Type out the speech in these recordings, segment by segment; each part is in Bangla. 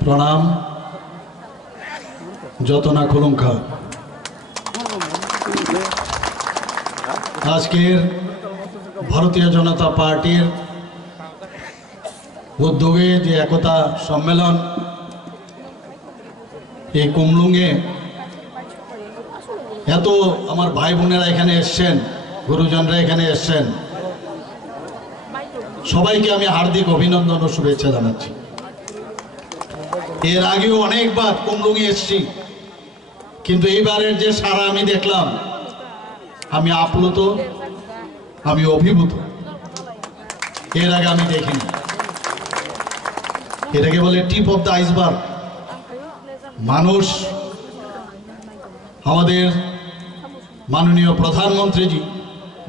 प्रणाम जतना खुलुंखा आजकेर भारतीय जनता पार्टीर उद्योगे जे एकता सम्मेलन এই কুমলুঙে এত আমার ভাই বোনেরা এখানে এসেছেন, গুরুজনরা এখানে এসেছেন, সবাইকে আমি হার্দিক অভিনন্দন ও শুভেচ্ছা জানাচ্ছি। এর আগেও অনেকবার কুমলুঙে এসেছি, কিন্তু এইবারের যে সারা আমি দেখলাম, আমি আপ্লুত, আমি অভিভূত। এর আগে আমি দেখিনি। এটাকে বলে টিপ অফ দ্য আইসবার্গ। মানুষ আমাদের মাননীয় প্রধানমন্ত্রীজি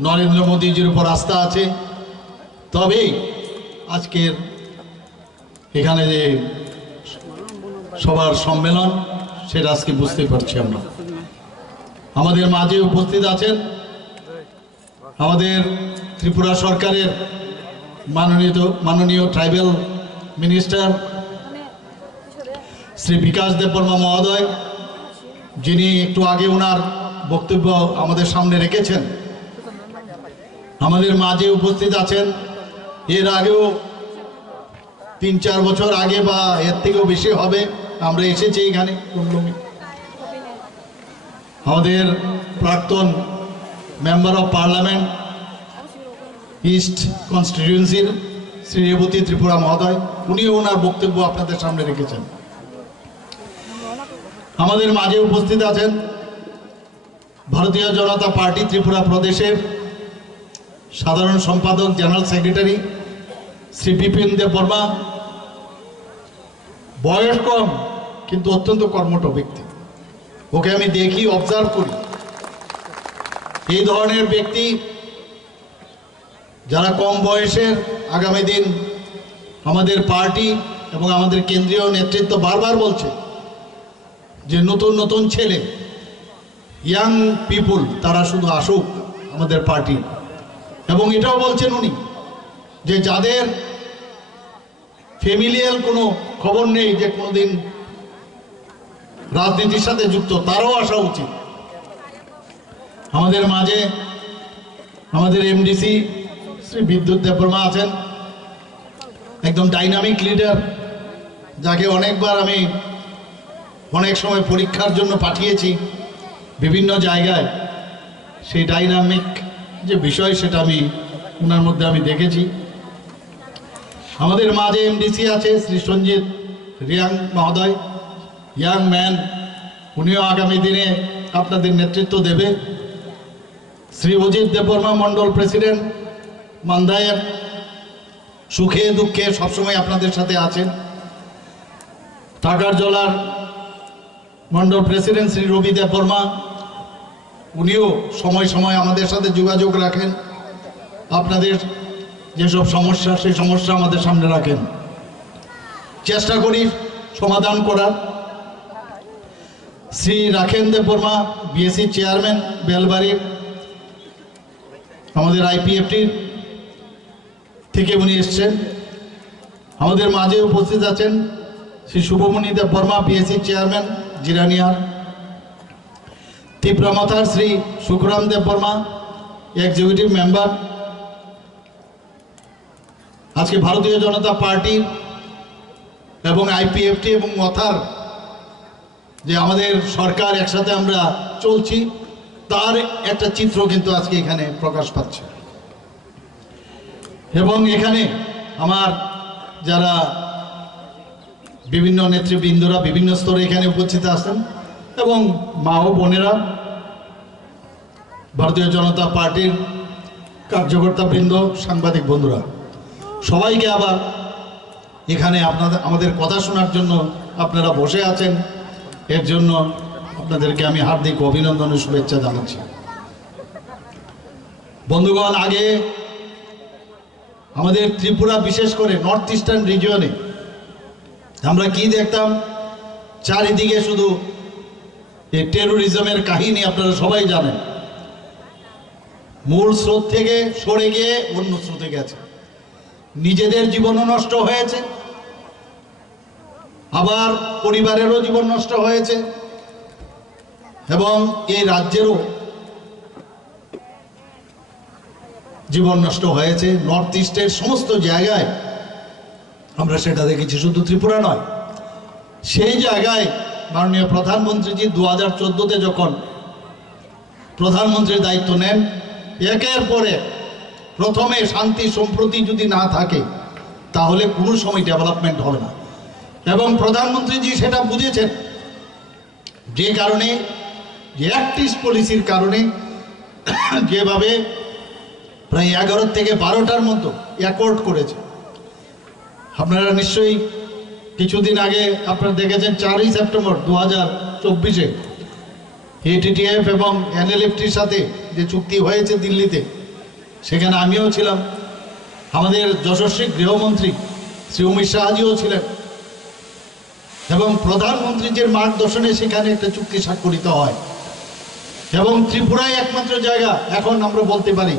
নরেন্দ্র মোদীজির উপর আস্থা আছে, তবেই আজকের এখানে যে সবার সম্মেলন সেটা আজকে বুঝতে পারছি। আমরা আমাদের মাঝে উপস্থিত আছেন আমাদের ত্রিপুরা সরকারের মাননীয় ট্রাইবাল মিনিস্টার শ্রী বিকাশ দেববর্মা মহোদয়, যিনি একটু আগে ওনার বক্তব্য আমাদের সামনে রেখেছেন। আমাদের মাঝে উপস্থিত আছেন এর আগেও ৩-৪ বছর আগে বা এর থেকেও বেশি হবে আমরা এসেছি এখানে কুমলুঙে। আমাদের প্রাক্তন মেম্বার অফ পার্লামেন্ট ইস্ট কনস্টিটিউয়েন্সির শ্রী রেবতী ত্রিপুরা মহোদয়, উনিও ওনার বক্তব্য আপনাদের সামনে রেখেছেন। আমাদের মাঝে উপস্থিত আছেন ভারতীয় জনতা পার্টি ত্রিপুরা প্রদেশের সাধারণ সম্পাদক জেনারেল সেক্রেটারি শ্রী বিপিন দেববর্মা। বয়স কম কিন্তু অত্যন্ত কর্মঠ ব্যক্তি, ওকে আমি দেখি, অবজার্ভ করি। এই ধরনের ব্যক্তি যারা কম বয়সের, আগামী দিন আমাদের পার্টি এবং আমাদের কেন্দ্রীয় নেতৃত্ব বারবার বলছে যে নতুন নতুন ছেলে, ইয়াং পিপুল, তারা শুধু আসুক আমাদের পার্টি। এবং এটাও বলছেন উনি যে যাদের ফ্যামিলিয়াল কোনো খবর নেই, যে কোনোদিন রাজনীতির সাথে যুক্ত, তারাও আসা উচিত। আমাদের মাঝে আমাদের এমডিসি শ্রী বিদ্যুৎ দেববর্মা আছেন, একদম ডাইনামিক লিডার, যাকে অনেকবার আমি অনেক সময় পরীক্ষার জন্য পাঠিয়েছি বিভিন্ন জায়গায়। সেই ডাইনামিক যে বিষয় সেটা আমি ওনার মধ্যে আমি দেখেছি। আমাদের মাঝে এমডিসি আছে শ্রী সঞ্জিত রিয়াং মহোদয়, ইয়াং ম্যান, উনিও আগামী দিনে আপনাদের নেতৃত্ব দেবে। শ্রী অজিত দেববর্মা মণ্ডল প্রেসিডেন্ট মান্দায়ের, সুখে দুঃখে সবসময় আপনাদের সাথে আছেন। টাকার জলার মণ্ডল প্রেসিডেন্ট শ্রী রবি দেববর্মা, উনিও সময় সময় আমাদের সাথে যোগাযোগ রাখেন, আপনাদের যেসব সমস্যা সেই সমস্যা আমাদের সামনে রাখেন, চেষ্টা করি সমাধান করার। শ্রী রাখেন দেববর্মা বিএসসি চেয়ারম্যান বেলবাড়ির, আমাদের আইপিএফটির থেকে উনি এসছেন। আমাদের মাঝে উপস্থিত আছেন শ্রী শুভমণি দেববর্মা বিএসসি চেয়ারম্যান জিরানিয়ার। ত্রিপুরামাথার শ্রী সুখরাম দেববর্মা এক্সিকিউটিভ মেম্বার। আজকে ভারতীয় জনতা পার্টি এবং আইপিএফটি এবং মথার যে আমাদের সরকার একসাথে আমরা চলছি, তার একটা চিত্র কিন্তু আজকে এখানে প্রকাশ পাচ্ছে। এবং এখানে আমার যারা বিভিন্ন নেতৃবৃন্দরা বিভিন্ন স্তরে এখানে উপস্থিত আছেন, এবং মা ও বোনেরা, ভারতীয় জনতা পার্টির কার্যকর্তা বৃন্দ, সাংবাদিক বন্ধুরা, সবাইকে আবার এখানে আমাদের কথা শোনার জন্য আপনারা বসে আছেন, এর জন্য আপনাদেরকে আমি হার্দিক অভিনন্দন ও শুভেচ্ছা জানাচ্ছি। বন্ধুগণ, আগে আমাদের ত্রিপুরা, বিশেষ করে নর্থ ইস্টার্ন রিজিয়নে আমরা কি দেখতাম, চারিদিকে শুধু এই টেরোরিজমের কাহিনী আপনারা সবাই জানেন। মূল স্রোত থেকে সরে গিয়ে অন্য স্রোতে গেছে, নিজেদের জীবনও নষ্ট হয়েছে, আবার পরিবারেরও জীবন নষ্ট হয়েছে এবং এই রাজ্যেরও জীবন নষ্ট হয়েছে। নর্থ ইস্টের সমস্ত জায়গায় আমরা সেটা দেখেছি, শুধু ত্রিপুরা নয়। সেই জায়গায় মাননীয় প্রধানমন্ত্রীজি 2014-তে যখন প্রধানমন্ত্রীর দায়িত্ব নেন, একের পরে প্রথমে শান্তি সম্প্রতি যদি না থাকে তাহলে কোনো সময় ডেভেলপমেন্ট হবে না। এবং প্রধানমন্ত্রীজি সেটা বুঝেছেন, যে কারণে যে অ্যাক্টিভ পলিসির কারণে যেভাবে প্রায় 11 থেকে 12টার মতো অ্যাকর্ড করেছে। আপনারা নিশ্চয়ই কিছুদিন আগে আপনারা দেখেছেন 4ই সেপ্টেম্বর 2024-এ এটিটিএফ এবং এনএলএফটির সাথে যে চুক্তি হয়েছে দিল্লিতে, সেখানে আমিও ছিলাম, আমাদের যশস্বী গৃহমন্ত্রী শ্রী অমিত শাহজিও ছিলেন এবং প্রধানমন্ত্রীর মার্গদর্শনে সেখানে একটা চুক্তি স্বাক্ষরিত হয়। এবং ত্রিপুরায় একমাত্র জায়গা এখন আমরা বলতে পারি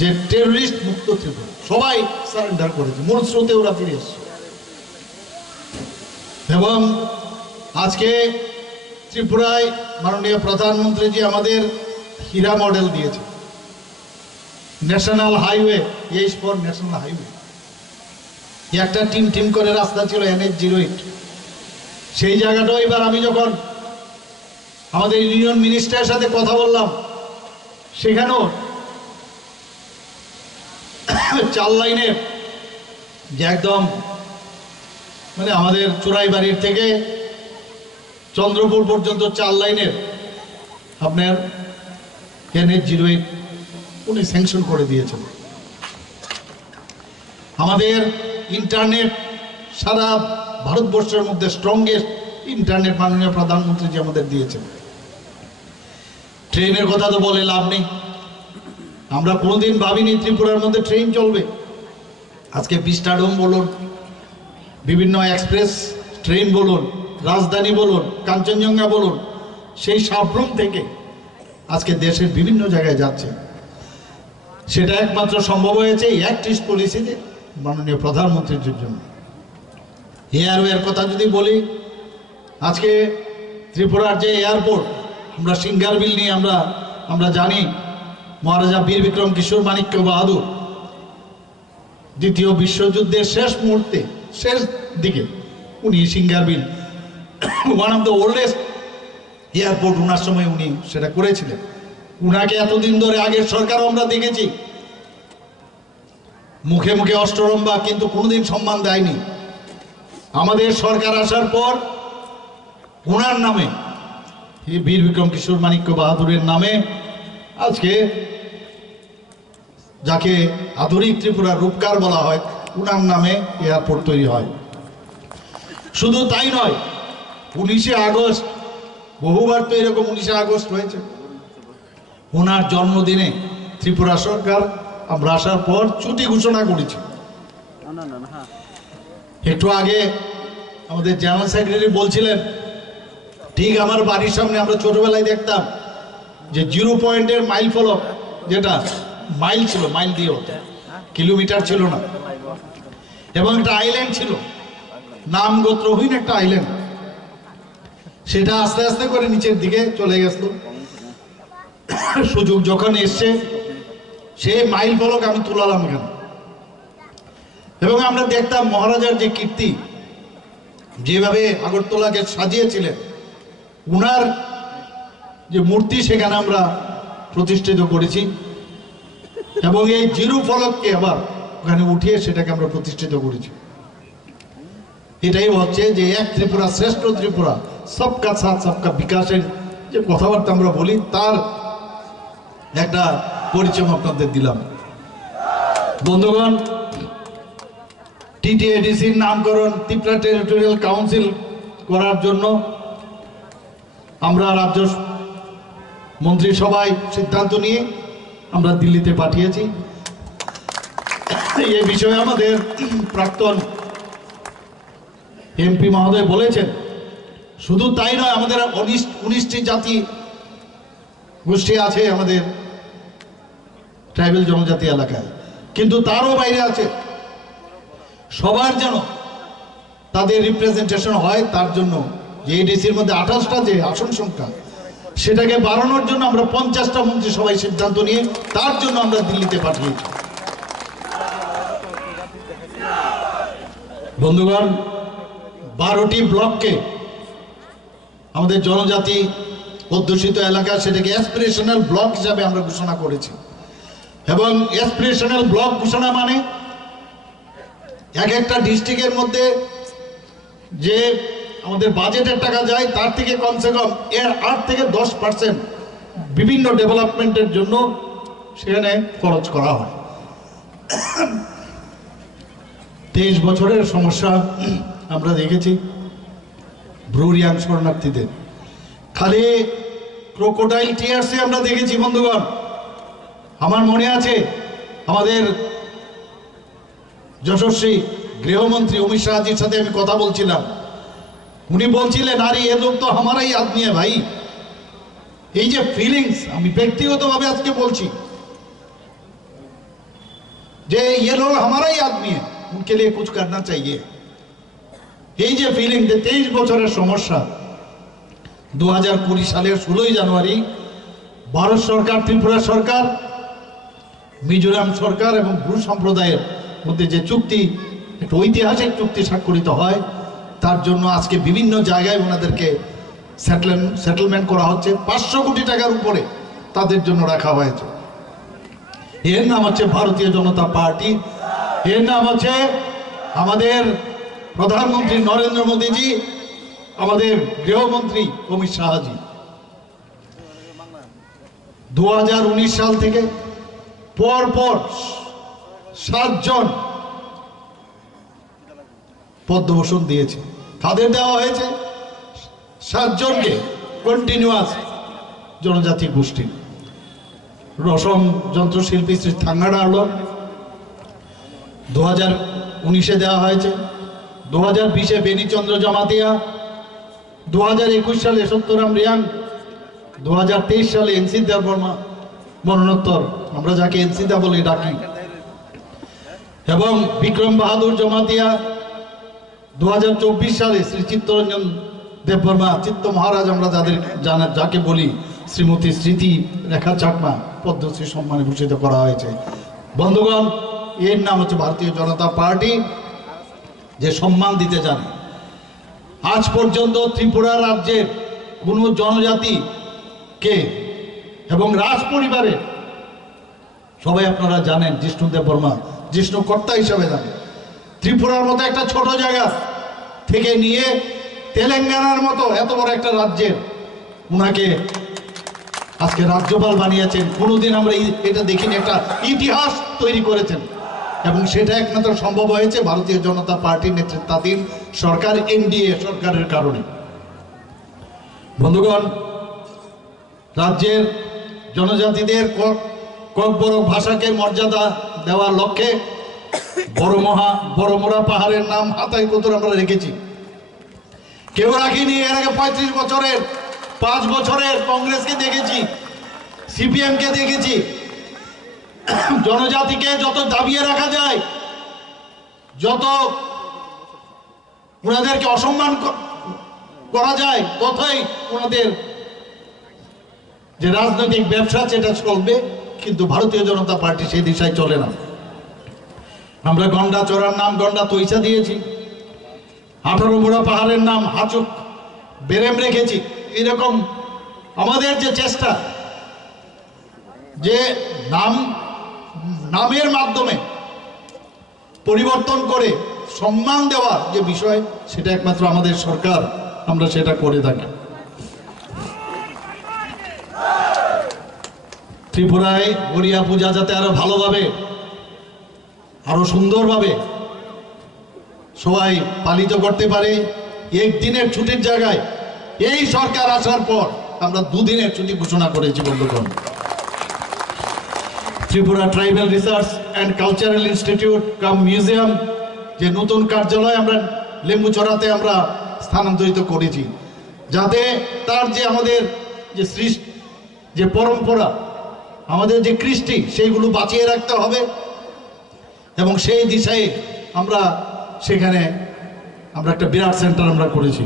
যে টেররিস্ট মুক্ত ত্রিপুরা, সবাই সারেন্ডার করেছে, মূল স্রোতে ওরা ফিরে এসছে। এবং আজকে ত্রিপুরায় মাননীয় প্রধানমন্ত্রীজি আমাদের হীরা মডেল দিয়েছে, ন্যাশনাল হাইওয়ে, এই ফর ন্যাশনাল হাইওয়ে। একটা টিম করে রাস্তা ছিল NH-08, সেই জায়গাটাও এবার আমি যখন আমাদের ইউনিয়ন মিনিস্টারের সাথে কথা বললাম, সেখানেও 4 লাইনের যে একদম মানে আমাদের চোরাইবাড়ির থেকে চন্দ্রপুর পর্যন্ত 4 লাইনের আপনার NH-08 উনি স্যাংশন করে দিয়েছেন। আমাদের ইন্টারনেট সারা ভারতবর্ষের মধ্যে স্ট্রংগেস্ট ইন্টারনেট মাননীয় প্রধানমন্ত্রী আমাদের দিয়েছেন। ট্রেনের কথা তো বলে লাভ নেই, আমরা কোনোদিন ভাবিনি ত্রিপুরার মধ্যে ট্রেন চলবে। আজকে বিস্টাডোম বলুন, বিভিন্ন এক্সপ্রেস ট্রেন বলুন, রাজধানী বলুন, কাঞ্চনজঙ্ঘা বলুন, সেই সাবরুম থেকে আজকে দেশের বিভিন্ন জায়গায় যাচ্ছে। সেটা একমাত্র সম্ভব হয়েছে অ্যাক্টিভ পলিসিতে মাননীয় প্রধানমন্ত্রীর জন্য। এয়ারওয়ের কথা যদি বলি, আজকে ত্রিপুরার যে এয়ারপোর্ট, আমরা সিঙ্গারবিল নিয়ে আমরা জানি মহারাজা বীর বিক্রম কিশোর মাণিক্য বাহাদুর দ্বিতীয় বিশ্বযুদ্ধের শেষ মুহূর্তে, শেষ দিকে উনি Singarbil one of the oldest airport, ওনার সময় উনি সেটা করেছিলেন। উনাকে এতদিন ধরে আগের সরকারও আমরা দেখেছি মুখে মুখে অষ্টরম্ভা, কিন্তু কোনোদিন সম্মান দেয়নি। আমাদের সরকার আসার পর ওনার নামে, বীর বিক্রম কিশোর মাণিক্য বাহাদুরের নামে, আজকে যাকে আধুনিক ত্রিপুরার রূপকার বলা হয়, ওনার নামে এয়ারপোর্ট তৈরি হয়। শুধু তাই নয়, 19শে আগস্ট, বহুবার তো এরকম 19শে আগস্ট হয়েছে, ওনার জন্মদিনে ত্রিপুরা সরকার আমরা আসার পর ছুটি ঘোষণা করেছি। একটু আগে আমাদের জেনারেল সেক্রেটারি বলছিলেন, ঠিক আমার বাড়ির সামনে আমরা ছোটবেলায় দেখতাম যে 0 পয়েন্টের মাইল ফলক, যেটা মাইল ছিল, মাইল দিয়ে হতো, কিলোমিটার ছিল না, এবং একটা আইল্যান্ড ছিল, নাম গোত্রহীন একটা আইল্যান্ড, সেটা আস্তে আস্তে করে নিচের দিকে চলে গেছিল। সুযোগ যখন এসছে, সেই মাইল ফলক আমি তুলালাম এখানে, এবং আমরা দেখতাম মহারাজার যে কীর্তি, যেভাবে আগরতলাকে সাজিয়েছিলেন, উনার যে মূর্তি সেখানে আমরা প্রতিষ্ঠিত করেছি, এবং এই 0 ফলককে আবার ওখানে উঠিয়ে সেটাকে আমরা প্রতিষ্ঠিত করেছি। এটাই হচ্ছে যে এক ত্রিপুরা শ্রেষ্ঠ ত্রিপুরা, সবকা সাথ সবকা বিকাশের যে কথাবার্তা আমরা বলি, তার একটা পরিচয় আপনাদের দিলাম। বন্ধুগণ, TTADCর নামকরণ ত্রিপুরা টেরিটোরিয়াল কাউন্সিল করার জন্য আমরা রাজ্য মন্ত্রিসভায় সিদ্ধান্ত নিয়ে আমরা দিল্লিতে পাঠিয়েছি। এই বিষয়ে আমাদের প্রাক্তন MP মহোদয় বলেছেন, শুধু তাই নয়, আমাদের 19টি জাতি গোষ্ঠী আছে আমাদের ট্রাইবেল জনজাতি এলাকায়, কিন্তু তারও বাইরে আছে। সবার যেন তাদের রিপ্রেজেন্টেশন হয়, তার জন্য যে এডিসির মধ্যে 28টা যে আসন সংখ্যা সেটাকে বাড়ানোর জন্য আমরা 50টা মন্ত্রিসভায় সিদ্ধান্ত নিয়ে তার জন্য আমরা দিল্লিতে পাঠিয়েছি। বন্ধুগণ, 12টি ব্লককে আমাদের জনজাতি অধ্যুষিত এলাকা সেটাকে অ্যাসপিরেশনাল ব্লক হিসাবে আমরা ঘোষণা করেছি। এবং অ্যাসপিরেশনাল ব্লক ঘোষণা মানে এক একটা ডিস্ট্রিক্টের মধ্যে যে আমাদের বাজেটের টাকা যায় তার থেকে কমসে কম এর 8 থেকে 10% বিভিন্ন ডেভেলপমেন্টের জন্য সেখানে খরচ করা হয়। 23 বছরের সমস্যা আমরা দেখেছি ব্রুরিয়াং শরণার্থীদের, খালি ক্রোকোডাইল টিয়ার্সে আমরা দেখেছি। বন্ধুগণ, আমার মনে আছে আমাদের যশস্বী গৃহমন্ত্রী অমিত শাহজির সাথে আমি কথা বলছিলাম, উনি বলছিলেন আরে এ লোক তো আমারাই আদমি ভাই। এই যে ফিলিংস, আমি ব্যক্তিগতভাবে আজকে বলছি যে ये लोग हमारा ही आदमी है, उनके लिए कुछ करना चाहिए। এই যে ফিলিং, যে 23 বছরের সমস্যা, 2020 সালের 16 জানুয়ারি ভারত সরকার, ত্রিপুরা সরকার, মিজোরাম সরকার এবং ব্রু সম্প্রদায়ের মধ্যে যে চুক্তি, একটা ঐতিহাসিক চুক্তি স্বাক্ষরিত হয়, তার জন্য আজকে বিভিন্ন জায়গায় ওনাদেরকে সেটেলমেন্ট করা হচ্ছে। 500 কোটি টাকার উপরে তাদের জন্য রাখা হয়েছে। এর নাম হচ্ছে ভারতীয় জনতা পার্টি, এর নাম হচ্ছে আমাদের প্রধানমন্ত্রী নরেন্দ্র মোদীজি, আমাদের গৃহমন্ত্রী অমিত শাহজি। 2019 সাল থেকে পরপর 7 জন পদ্মভূষণ দিয়েছে। কাদের দেওয়া হয়েছে? 7 জনকে কন্টিনিউয়াস জনজাতি গোষ্ঠী। রসম যন্ত্রশিল্পী শ্রী থাঙ্গাড়া হল 2019-এ দেওয়া হয়েছে, 2020-এ বেনিচন্দ্র জমাতিয়া, 2021 সালে সত্যরাম রিয়াং, 2023 সালে এনসি দেববর্মা মরণোত্তর, আমরা যাকে এনসিদা বলে ডাকি, এবং বিক্রম বাহাদুর জমাতিয়া। 2024 সালে শ্রী চিত্তরঞ্জন দেববর্মা, চিত্ত মহারাজ আমরা যাকে বলি, শ্রীমতী স্মৃতি রেখা চাকমা পদ্মশ্রী সম্মানে ভূষিত করা হয়েছে। বন্ধুগণ, এর নাম হচ্ছে ভারতীয় জনতা পার্টি, যে সম্মান দিতে জানে। আজ পর্যন্ত ত্রিপুরা রাজ্যের কোন জনজাতিকে এবং রাজ পরিবারে, সবাই আপনারা জানেন জিষ্ণু দেববর্মা জিষ্ণু কর্তা হিসাবে জানেন, ত্রিপুরার মতো একটা ছোট জায়গা থেকে নিয়ে তেলেঙ্গানার মতো এত বড় একটা রাজ্যের উনাকে আজকে রাজ্যপাল বানিয়েছেন। কোনোদিন আমরা এটা দেখিনি, একটা ইতিহাস তৈরি করেছেন, এবং সেটা একমাত্র সম্ভব হয়েছে ভারতীয় জনতা পার্টির নেতৃত্বাধীন সরকার, এনডিএ সরকারের কারণে। বন্ধুগণ, রাজ্যের জনজাতিদের ককবরক ভাষাকে মর্যাদা দেওয়ার লক্ষ্যে বড়মোড়া পাহাড়ের নাম হাতাই কতুর আমরা রেখেছি। কেউ রাখিনি। এর আগে 35 বছরের 5 বছরের কংগ্রেসকে দেখেছি, সিপিএম কে দেখেছি। জনজাতিকে যত দাবিয়ে রাখা যায়, যত ওনাদেরকে অসম্মান করা যায়, ততই ওনাদের যে রাজনৈতিক ব্যবসা সেটা চলবে। কিন্তু ভারতীয় জনতা পার্টি সেই দিশায় চলে না। আমরা গন্ডা চড়ার নাম গন্ডা তৈসা দিয়েছি, 18 মোড়া পাহাড়ের নাম হাচুক বেরেম রেখেছি। এরকম আমাদের যে চেষ্টা, যে নামের মাধ্যমে পরিবর্তন করে সম্মান দেওয়ার যে বিষয়, সেটা একমাত্র আমাদের সরকার, আমরা সেটা করে থাকি। ত্রিপুরায় গড়িয়া পূজা যাতে আরো ভালোভাবে, আরো সুন্দরভাবে সবাই পালিত করতে পারে, একদিনের ছুটির জায়গায় এই সরকার আসার পর আমরা 2 দিনের ছুটি ঘোষণা করেছি। বন্ধুগণ, Tripura tribal research and cultural institute cum museum, যে নতুন কার্যালয় আমরা লেম্বুচড়াতে আমরা স্থানান্তরিত করেছি, যাতে তার যে আমাদের যে সৃষ্টি, যে পরম্পরা, আমাদের যে কৃষ্টি, সেইগুলো বাঁচিয়ে রাখতে হবে। এবং সেই দিশায় আমরা সেখানে আমরা একটা বিরাট সেন্টার আমরা করেছি।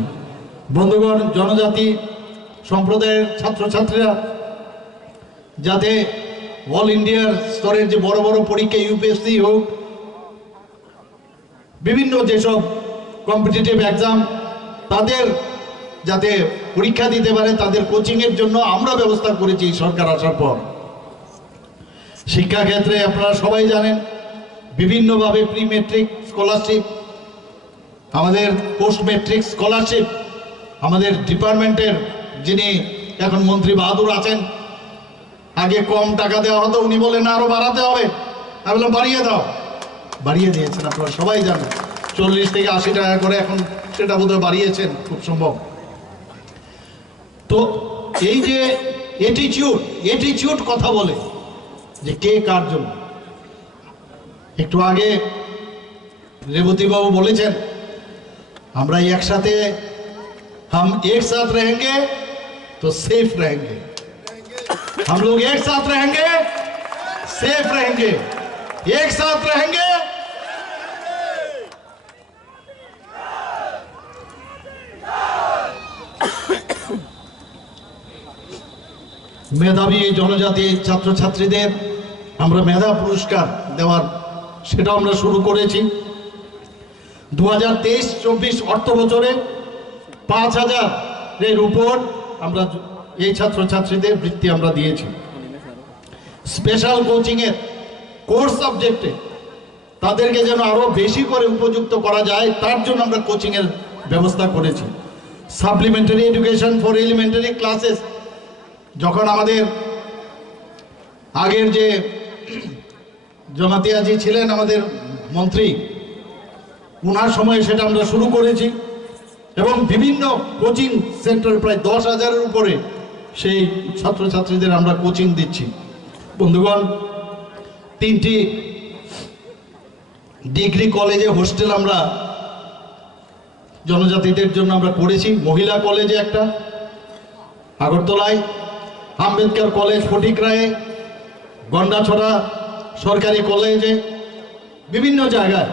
বন্ধুগণ, জনজাতি সম্প্রদায়ের ছাত্রছাত্রীরা যাতে অল ইন্ডিয়ার স্তরের যে বড় বড় পরীক্ষা ইউপিএসসি হোক, বিভিন্ন যেসব কম্পিটিটিভ এক্সাম, তাদের যাতে পরীক্ষা দিতে পারে, তাদের কোচিংয়ের জন্য আমরা ব্যবস্থা করেছি সরকার আসার পর। শিক্ষাক্ষেত্রে আপনারা সবাই জানেন বিভিন্নভাবে প্রি মেট্রিক স্কলারশিপ, আমাদের পোস্ট মেট্রিক স্কলারশিপ, আমাদের ডিপার্টমেন্টের যিনি এখন মন্ত্রী বাহাদুর আছেন, আগে কম টাকা দেওয়া হতো, উনি বলেন আরো বাড়াতে হবে, আমি বললাম বাড়িয়ে দাও, বাড়িয়ে দিয়েছেন। আপনারা সবাই জানেন 40 থেকে 80 টাকা করে এখন সেটা বোধহয় বাড়িয়েছেন খুব সম্ভব। তো এই যে এটিটিউড কথা বলে যে কে কার জন্য, একটু আগে রেবতীবাবু বলেছেন আমরা একসাথে, हम एक साथ रहेंगे तो सेफ रहेंगे, हम लोग एक साथ रहेंगे सेफ रहेंगे, एक साथ रहेंगे। মেধাবী জনজাতি ছাত্রছাত্রীদের আমরা মেধা পুরস্কার দেওয়ার সেটা আমরা শুরু করেছি। 2023-24 অর্থ বছরে 5000-এর উপর আমরা এই ছাত্রছাত্রীদের বৃত্তি আমরা দিয়েছি। স্পেশাল কোচিংয়ের কোর্স সাবজেক্টে তাদেরকে যেন আরো বেশি করে উপযুক্ত করা যায় তার জন্য আমরা কোচিংয়ের ব্যবস্থা করেছি। Supplementary education for elementary classes, যখন আমাদের আগের যে জমাতিয়াজি ছিলেন আমাদের মন্ত্রী, ওনার সময় সেটা আমরা শুরু করেছি এবং বিভিন্ন কোচিং সেন্টার প্রায় 10,000-এর উপরে সেই ছাত্রছাত্রীদের আমরা কোচিং দিচ্ছি। বন্ধুগণ, 3টি ডিগ্রি কলেজে হোস্টেল আমরা জনজাতিদের জন্য আমরা করেছি। মহিলা কলেজে একটা আগরতলায়, আম্বেদকর কলেজ ফটিকরায়ে, গন্ডাছড়া সরকারি কলেজে, বিভিন্ন জায়গায়।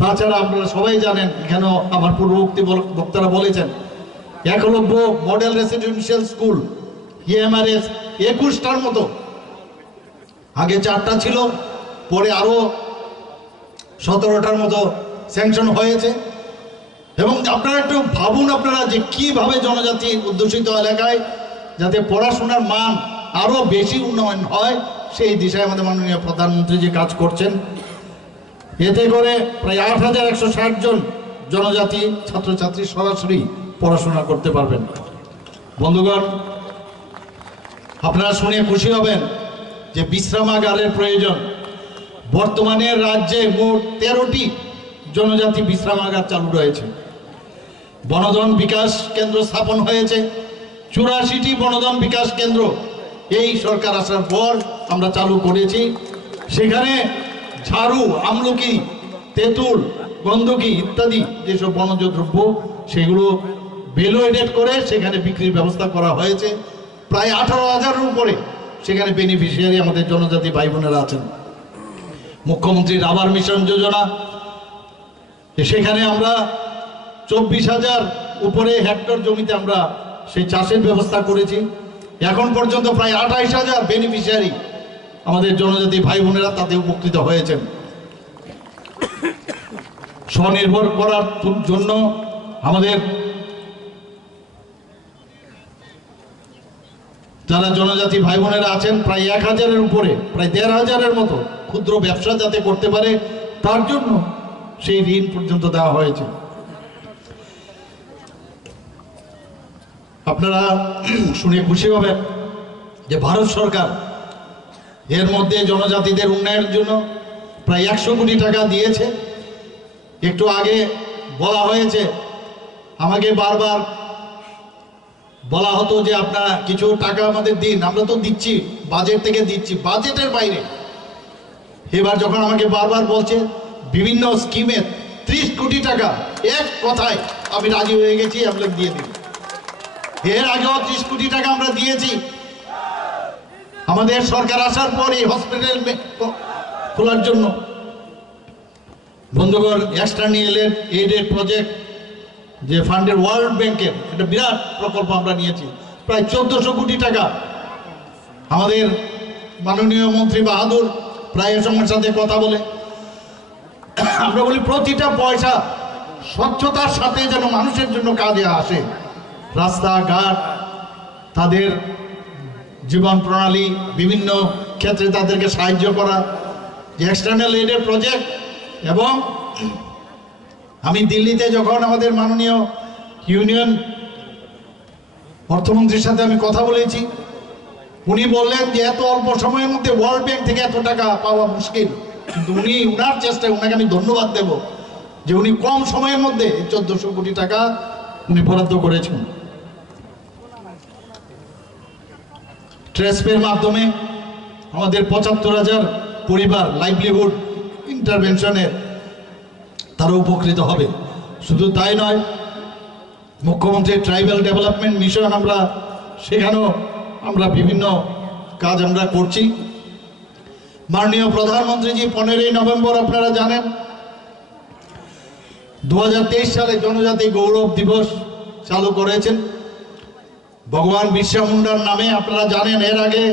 তাছাড়া আপনারা সবাই জানেন, এখানেও আমার পূর্ববর্তী বক্তারা বলেছেন, Eklavya model residential school EMRS 21টার মতো, আগে 4টা ছিল, পরে আরো 17টার মতো স্যাংশন হয়েছে। এবং আপনারা একটু ভাবুন আপনারা যে কিভাবে জনজাতি অধ্যুষিত এলাকায় যাতে পড়াশোনার মান আরো বেশি উন্নয়ন হয়, সেই দিশায় আমাদের মাননীয় প্রধানমন্ত্রী যে কাজ করছেন। এতে করে প্রায় 8160 জন জনজাতি ছাত্রছাত্রী সরাসরি পড়াশোনা করতে পারবেন। বন্ধুগণ, আপনারা শুনে খুশি হবেন যে বিশ্রামাগারের প্রয়োজন। বর্তমানে রাজ্যে মোট 13টি জনজাতি বিশ্রামাগার চালু রয়েছে। বনধন বিকাশ কেন্দ্র স্থাপন হয়েছে, 84টি বনধন বিকাশ কেন্দ্র এই সরকার আসার পর আমরা চালু করেছি। সেখানে ঝাড়ু, আমলকি, তেঁতুল, গন্ধকি ইত্যাদি যেসব বনজ দ্রব্য সেগুলো ভ্যালুয়েটেড করে সেখানে বিক্রির ব্যবস্থা করা হয়েছে। প্রায় 18,000-এর উপরে সেখানে বেনিফিশিয়ারি আমাদের জনজাতি ভাই বোনেরা আছেন। মুখ্যমন্ত্রীর আবাস মিশন যোজনা, সেখানে আমরা 24,000 উপরে হেক্টর জমিতে আমরা সেই চাষের ব্যবস্থা করেছি। এখন পর্যন্ত প্রায় 28,000 বেনিফিশিয়ারি আমাদের জনজাতি ভাই বোনেরা তাতে উপকৃত হয়েছেন। স্বনির্ভর করার জন্য আমাদের যারা জনজাতি ভাই বোনেরা আছেন প্রায় 1000-এর উপরে, প্রায় 1500-এর মতো ক্ষুদ্র ব্যবসা যাতে করতে পারে তার জন্য সেই ঋণ পর্যন্ত দেওয়া হয়েছে। আপনারা শুনে খুশি হবেন যে ভারত সরকার এর মধ্যে জনজাতিদের উন্নয়নের জন্য প্রায় 100 কোটি টাকা দিয়েছে। একটু আগে বলা হয়েছে, আমাকে বারবার বলা হতো যে আপনারা কিছু টাকা আমাদের দিন, আমরা তো দিচ্ছি, বাজেট থেকে দিচ্ছি, বাজেটের বাইরে। এবার যখন আমাকে বারবার বলছে বিভিন্ন স্কিমে 30 কোটি টাকা, এক কথায় আমি রাজি হয়ে গেছি, আমরা দিয়ে দিই। এর আগেও 30 কোটি টাকা আমরা দিয়েছি। আমাদের সরকার আসার পর এই হসপিটাল খোলার জন্য। বন্ধুগণ, এক্সটার্নাল এইডের প্রজেক্ট যে ফান্ডের ওয়ার্ল্ড ব্যাংকের একটা বিরাট প্রকল্প আমরা নিয়েছি, প্রায় 1400 কোটি টাকা। আমাদের মাননীয় মন্ত্রী বাহাদুর প্রায় এ সময়ের সাথে কথা বলে আমরা বলি প্রতিটা পয়সা স্বচ্ছতার সাথে যেন মানুষের জন্য কাজে আসে। রাস্তাঘাট, তাদের জীবন প্রণালী, বিভিন্ন ক্ষেত্রে তাদেরকে সাহায্য করা, যে এক্সটার্নাল এডের প্রজেক্ট। এবং আমি দিল্লিতে যখন আমাদের মাননীয় ইউনিয়ন অর্থমন্ত্রীর সাথে আমি কথা বলেছি, উনি বললেন যে এত অল্প সময়ের মধ্যে ওয়ার্ল্ড ব্যাংক থেকে এত টাকা পাওয়া মুশকিল, কিন্তু উনি উনার চেষ্টায়, উনাকে আমি ধন্যবাদ দেব যে উনি কম সময়ের মধ্যে 1400 কোটি টাকা উনি বরাদ্দ করেছেন। ট্রেসপের মাধ্যমে আমাদের 75,000 পরিবার লাইভলিহুড ইন্টারভেনশনের তারা উপকৃত হবে। শুধু তাই নয়, মুখ্যমন্ত্রী ট্রাইবাল ডেভেলপমেন্ট মিশন আমরা সেখানেও আমরা বিভিন্ন কাজ আমরা করছি। মাননীয় প্রধানমন্ত্রীজি 15ই নভেম্বর আপনারা জানেন 2023 সালে জনজাতি গৌরব দিবস চালু করেছেন ভগবান বিরসা মুন্ডার নামে। আপনারা জানেন এর আগে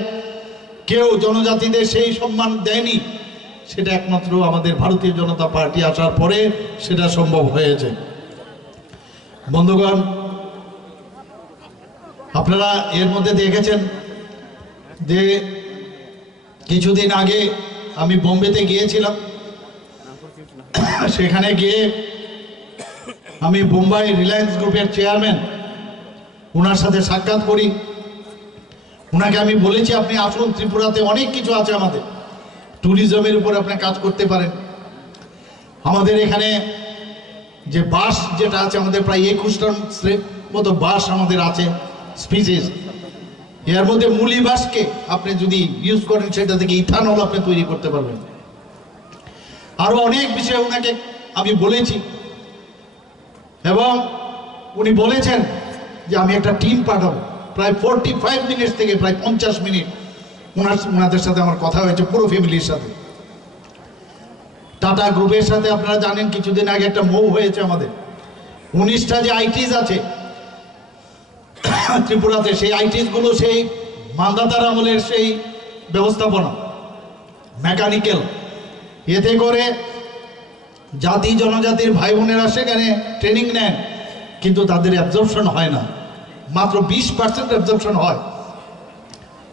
কেউ জনজাতিদের সেই সম্মান দেয়নি, সেটা একমাত্র আমাদের ভারতীয় জনতা পার্টি আসার পরে সেটা সম্ভব হয়েছে। বন্ধুগণ, আপনারা এর মধ্যে দেখেছেন যে কিছুদিন আগে আমি বোম্বেতে গিয়েছিলাম। সেখানে গিয়ে আমি বোম্বাই রিলায়েন্স গ্রুপের চেয়ারম্যান ওনার সাথে সাক্ষাৎ করি। ওনাকে আমি বলেছি আপনি আসুন, ত্রিপুরাতে অনেক কিছু আছে, আমাদের ট্যুরিজমের উপর আপনি কাজ করতে পারেন। আমাদের এখানে যে বাস যেটা আছে, আমাদের প্রায় 21টার মতো বাস আমাদের আছে স্পিসিস। এর মধ্যে মূলি বাসকে আপনি যদি ইউজ করেন সেটা থেকে ইথানল আপনি তৈরি করতে পারবেন। আরো অনেক বিষয়ে ওনাকে আমি বলেছি এবং উনি বলেছেন যে আমি একটা টিম পাঠাবো। প্রায় 45 মিনিট থেকে প্রায় 50 মিনিট ওনাদের সাথে আমার কথা হয়েছে, পুরো ফ্যামিলির সাথে। টাটা গ্রুপের সাথে আপনারা জানেন কিছুদিন আগে একটা মুভ হয়েছে আমাদের। 19টা যে আইটিস আছে ত্রিপুরাতে, সেই আইটিস গুলো সেই মান্দাতার আমলের সেই ব্যবস্থাপনা মেকানিক্যাল, এতে করে জাতি জনজাতির ভাই বোনেরা সেখানে ট্রেনিং নেন, কিন্তু তাদের অ্যাবজর্পশন হয় না, মাত্র 20% অ্যাবজর্পশন হয়।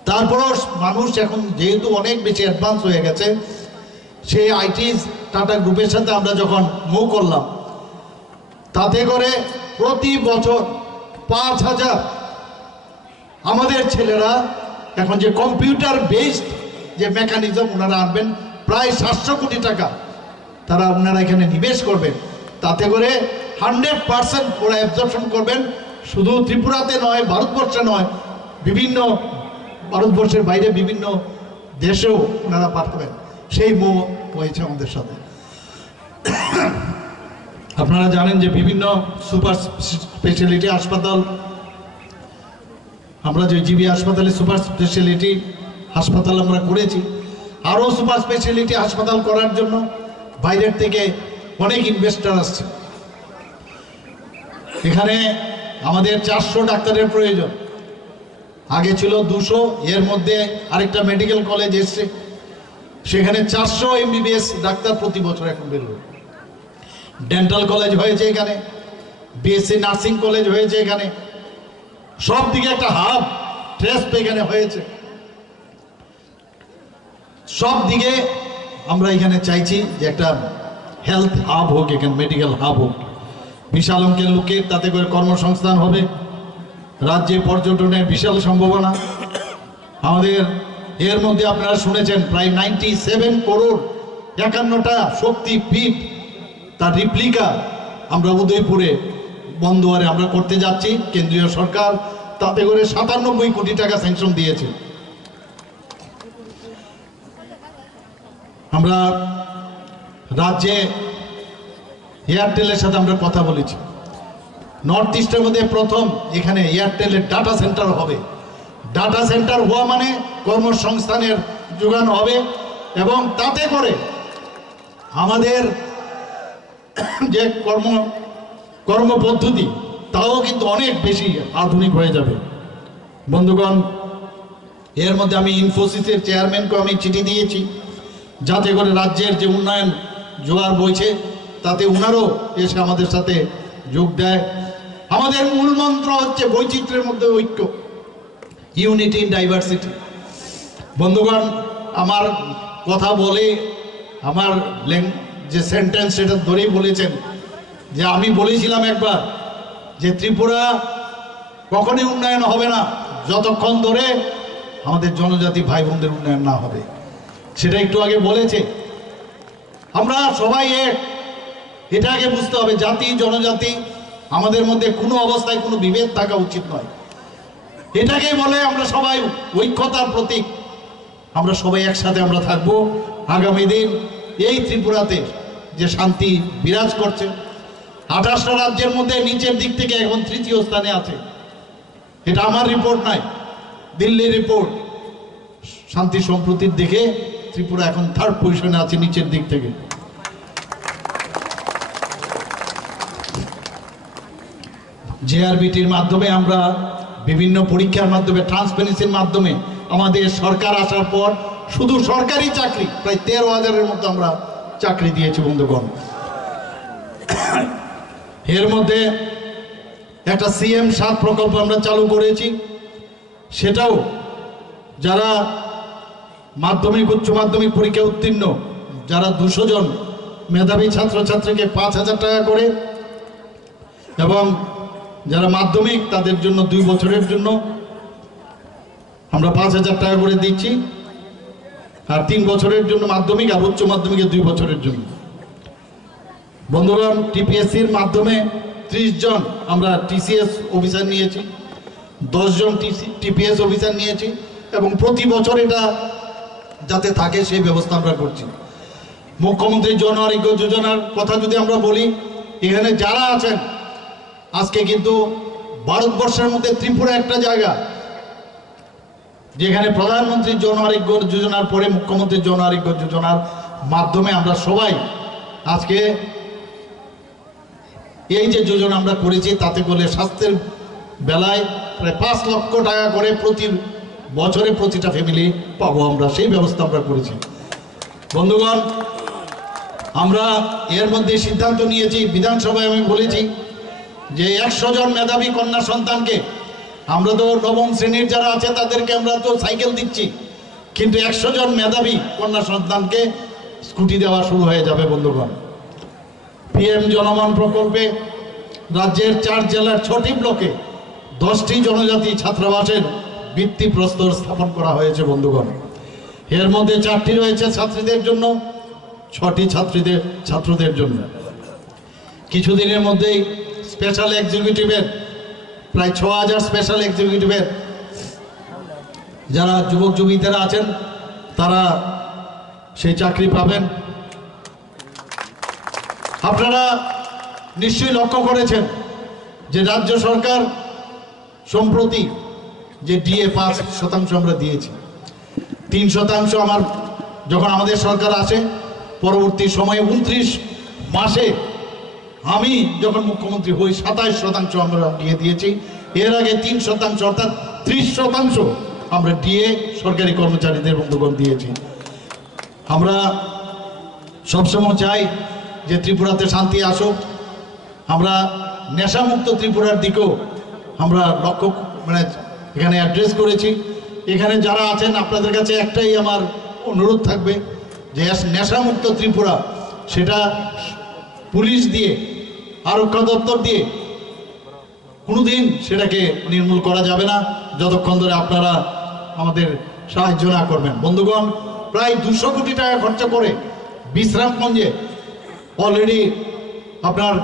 তারপরও মানুষ এখন যেহেতু অনেক বেশি অ্যাডভান্স হয়ে গেছে, সেই আইটিস টাটা গ্রুপের সাথে আমরা যখন মুভ করলাম, তাতে করে প্রতি বছর 5,000 আমাদের ছেলেরা এখন যে কম্পিউটার বেসড যে মেকানিজম ওনারা আনবেন, প্রায় 700 কোটি টাকা তারা ওনারা এখানে নিবেশ করবেন। তাতে করে 100% ওরা অ্যাবজর্পশন করবেন, শুধু ত্রিপুরাতে নয়, ভারতবর্ষে নয়, বিভিন্ন ভারতবর্ষের বাইরে বিভিন্ন দেশেও ওনারা পাঠাবেন। সেই মুভ হয়েছে আমাদের সাথে। আপনারা জানেন যে বিভিন্ন সুপার স্পেশালিটি হাসপাতাল, আমরা যে জিবি হাসপাতালে সুপার স্পেশালিটি হাসপাতাল আমরা করেছি। আরও সুপার স্পেশালিটি হাসপাতাল করার জন্য বাইরের থেকে অনেক ইনভেস্টার আসছে। এখানে আমাদের 400 ডাক্তারের প্রয়োজন, আগে ছিল 200। এর মধ্যে আরেকটা মেডিকেল কলেজ এসছে, সেখানে 400 MBBS ডাক্তার প্রতি বছর এখন বেরোবে। ডেন্টাল কলেজ হয়েছে এখানে, বিএসসি নার্সিং কলেজ হয়েছে এখানে, সব দিকে একটা হাব ট্রেস্ট এখানে হয়েছে। সব দিকে আমরা এখানে চাইছি যে একটা হেলথ হাব হোক, এখানে মেডিকেল হাব হোক, বিশাল অঙ্কের লোকের তাতে করে কর্মসংস্থান হবে। রাজ্যে পর্যটনের বিশাল সম্ভাবনা আমাদের। এর মধ্যে আপনারা শুনেছেন প্রায় 97 করোড় 51টা শক্তিপীঠ তার রিপ্লিকা আমরা উদয়পুরে বন্দোয়ারে আমরা করতে যাচ্ছি। কেন্দ্রীয় সরকার তাতে করে 97 কোটি টাকা স্যাংশন দিয়েছে। আমরা রাজ্যে এয়ারটেলের সাথে আমরা কথা বলেছি, নর্থ ইস্টের মধ্যে প্রথম এখানে এয়ারটেলের ডাটা সেন্টার হবে। ডাটা সেন্টার হওয়া মানে কর্মসংস্থানের যোগান হবে এবং তাতে করে আমাদের যে কর্মপদ্ধতি তাও কিন্তু অনেক বেশি আধুনিক হয়ে যাবে। বন্ধুগণ, এর মধ্যে আমি ইনফোসিসের চেয়ারম্যানকে আমি চিঠি দিয়েছি, যাতে করে রাজ্যের যে উন্নয়ন জোয়ার বইছে তাতে উনারও এসে আমাদের সাথে যোগ দেয়। আমাদের মূল মন্ত্র হচ্ছে বৈচিত্র্যের মধ্যে ঐক্য, ইউনিটি ইন ডাইভার্সিটি। বন্ধুগণ, আমার কথা বলে আমার যে সেন্টেন্স সেটা ধরেই বলেছেন যে আমি বলেছিলাম একবার যে ত্রিপুরা কখনই উন্নয়ন হবে না যতক্ষণ ধরে আমাদের জনজাতি ভাই বোনদের উন্নয়ন না হবে। সেটা একটু আগে বলেছে। আমরা সবাই এক, এটা আগে বুঝতে হবে। জাতি জনজাতি আমাদের মধ্যে কোনো অবস্থায় কোনো বিভেদ থাকা উচিত নয়। এটাকে বলে আমরা সবাই ঐক্যতার প্রতীক। আমরা সবাই একসাথে আমরা থাকবো। আগামী দিন এই ত্রিপুরাতে যে শান্তি বিরাজ করছে, 28টা রাজ্যের মধ্যে নিচের দিক থেকে এখন 3য় স্থানে আছে। এটা আমার রিপোর্ট নাই, দিল্লির রিপোর্ট। শান্তি সম্প্রীতির দিকে ত্রিপুরা এখন 3rd পজিশনে আছে নিচের দিক থেকে। জেআরবিটির মাধ্যমে আমরা বিভিন্ন পরীক্ষার মাধ্যমে, ট্রান্সপারেন্সির মাধ্যমে আমাদের সরকার আসার পর শুধু সরকারি চাকরি প্রায় 13,000-এর মতো আমরা চাকরি দিয়েছি বন্ধুগণ। এর মধ্যে একটা CM7 প্রকল্প আমরা চালু করেছি। সেটাও যারা মাধ্যমিক উচ্চ মাধ্যমিক পরীক্ষা উত্তীর্ণ যারা 200 জন মেধাবী ছাত্রছাত্রীকে 5,000 টাকা করে, এবং যারা মাধ্যমিক তাদের জন্য 2 বছরের জন্য আমরা 5,000 টাকা করে দিচ্ছি, আর 3 বছরের জন্য মাধ্যমিক, আর উচ্চ মাধ্যমিকের 2 বছরের জন্য। বন্ধুগণ, TPSCর মাধ্যমে 30 জন আমরা TCS অফিসার নিয়েছি, 10 জন TPS অফিসার নিয়েছি, এবং প্রতি বছর এটা যাতে থাকে সেই ব্যবস্থা আমরা করছি। মুখ্যমন্ত্রী জন আরোগ্য যোজনার কথা যদি আমরা বলি, এখানে যারা আছেন আজকে কিন্তু ভারতবর্ষের মধ্যে ত্রিপুরা একটা জায়গা যেখানে প্রধানমন্ত্রী জন আরোগ্য যোজনার পরে মুখ্যমন্ত্রী জন আরোগ্য যোজনার মাধ্যমে আমরা সবাই আজকে এই যে যোজনা আমরা করেছি তাতে করে স্বাস্থ্যের বেলায় প্রায় 5 লক্ষ টাকা করে প্রতি বছরে প্রতিটা ফ্যামিলি পাবো আমরা, সেই ব্যবস্থা আমরা করেছি। বন্ধুগণ, আমরা এর মধ্যে সিদ্ধান্ত নিয়েছি, বিধানসভায় আমি বলেছি যে 100 জন মেধাবী কন্যা সন্তানকে, আমরা তো 9ম শ্রেণীর যারা আছে তাদেরকে আমরা তো সাইকেল দিচ্ছি, কিন্তু 100 জন মেধাবী কন্যা সন্তানকে স্কুটি দেওয়া শুরু হয়ে যাবে বন্ধুগণ। PM জনমন প্রকল্পে রাজ্যের 4 জেলার 6টি ব্লকে 10টি জনজাতি ছাত্রাবাসের ভিত্তিপ্রস্তর স্থাপন করা হয়েছে বন্ধুগণ। এর মধ্যে 4টি রয়েছে ছাত্রীদের জন্য, 6টি ছাত্রদের জন্য। কিছুদিনের মধ্যেই স্পেশাল এক্সিকিউটিভের প্রায় 6,000 স্পেশাল এক্সিকিউটিভের যারা যুবক যুবতীরা আছেন তারা সেই চাকরি পাবেন। আপনারা নিশ্চয়ই লক্ষ্য করেছেন যে রাজ্য সরকার সম্প্রতি যে DA 5% আমরা দিয়েছি, 3% আমার যখন আমাদের সরকার আসে, পরবর্তী সময়ে 29 মাসে আমি যখন মুখ্যমন্ত্রী হই 27% আমরা DA দিয়েছি। এর আগে 3% অর্থাৎ 30% আমরা DA সরকারি কর্মচারীদের বন্ধুগণ দিয়েছি। আমরা সবসময় চাই যে ত্রিপুরাতে শান্তি আসুক। আমরা নেশামুক্ত ত্রিপুরার দিকেও আমরা লক্ষ্য এখানে অ্যাড্রেস করেছি। এখানে যারা আছেন আপনাদের কাছে একটাই আমার অনুরোধ থাকবে যে নেশামুক্ত ত্রিপুরা সেটা পুলিশ দিয়ে, আরক্ষা দপ্তর দিয়ে কোনোদিন সেটাকে নির্মূল করা যাবে না যতক্ষণ ধরে আপনারা আমাদের সাহায্য না করবেন। বন্ধুগণ, প্রায় 200 কোটি টাকা খরচা করে বিশ্রামগঞ্জে অলরেডি আপনার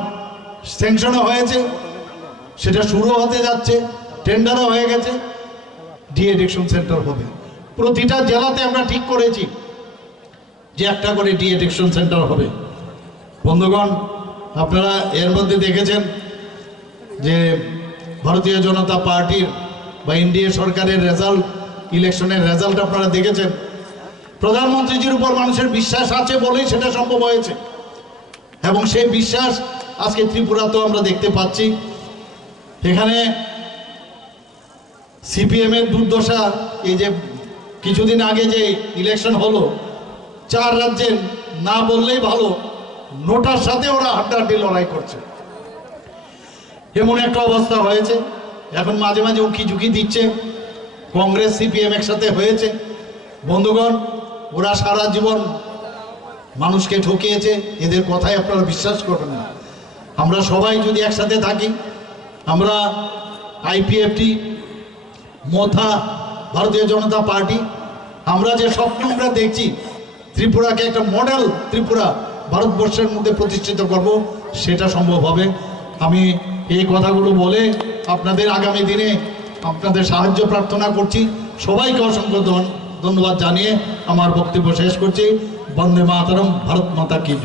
স্যাংশনও হয়েছে, সেটা শুরু হতে যাচ্ছে, টেন্ডারও হয়ে গেছে, ডি-এডিকশন সেন্টার হবে। প্রতিটা জেলাতে আমরা ঠিক করেছি যে একটা করে ডি-এডিকশন সেন্টার হবে। বন্ধুগণ, আপনারা এর মধ্যে দেখেছেন যে ভারতীয় জনতা পার্টির বা এনডিএ সরকারের রেজাল্ট, ইলেকশনের রেজাল্ট আপনারা দেখেছেন। প্রধানমন্ত্রীজির উপর মানুষের বিশ্বাস আছে বলেই সেটা সম্ভব হয়েছে, এবং সেই বিশ্বাস আজকে ত্রিপুরাতেও আমরা দেখতে পাচ্ছি। এখানে সিপিএম এর দুর্দশা, এই যে কিছুদিন আগে যে ইলেকশন হলো, 4 রাজ্যের না বললেই ভালো, নোটার সাথে ওরা হাড্ডাহাড্ডি লড়াই করছে, এমন একটা অবস্থা হয়েছে। এখন মাঝে মাঝে উকি ঝুঁকি দিচ্ছে, কংগ্রেস সিপিএম একসাথে হয়েছে। বন্ধুগণ, ওরা সারা জীবন মানুষকে ঠকিয়েছে, এদের কথাই আপনারা বিশ্বাস করবেন না। আমরা সবাই যদি একসাথে থাকি, আমরা আইপিএফটি, মোথা, ভারতীয় জনতা পার্টি, আমরা যে স্বপ্ন আমরা দেখছি ত্রিপুরাকে একটা মডেল ত্রিপুরা ভারতবর্ষের মধ্যে প্রতিষ্ঠিত করব, সেটা সম্ভব হবে। আমি এই কথাগুলো বলে আপনাদের আগামী দিনে আপনাদের সাহায্য প্রার্থনা করছি। সবাইকে অসংখ্য ধন্যবাদ জানিয়ে আমার বক্তব্য শেষ করছি। বন্দে মাতরম, ভারত মাতা কি জয়।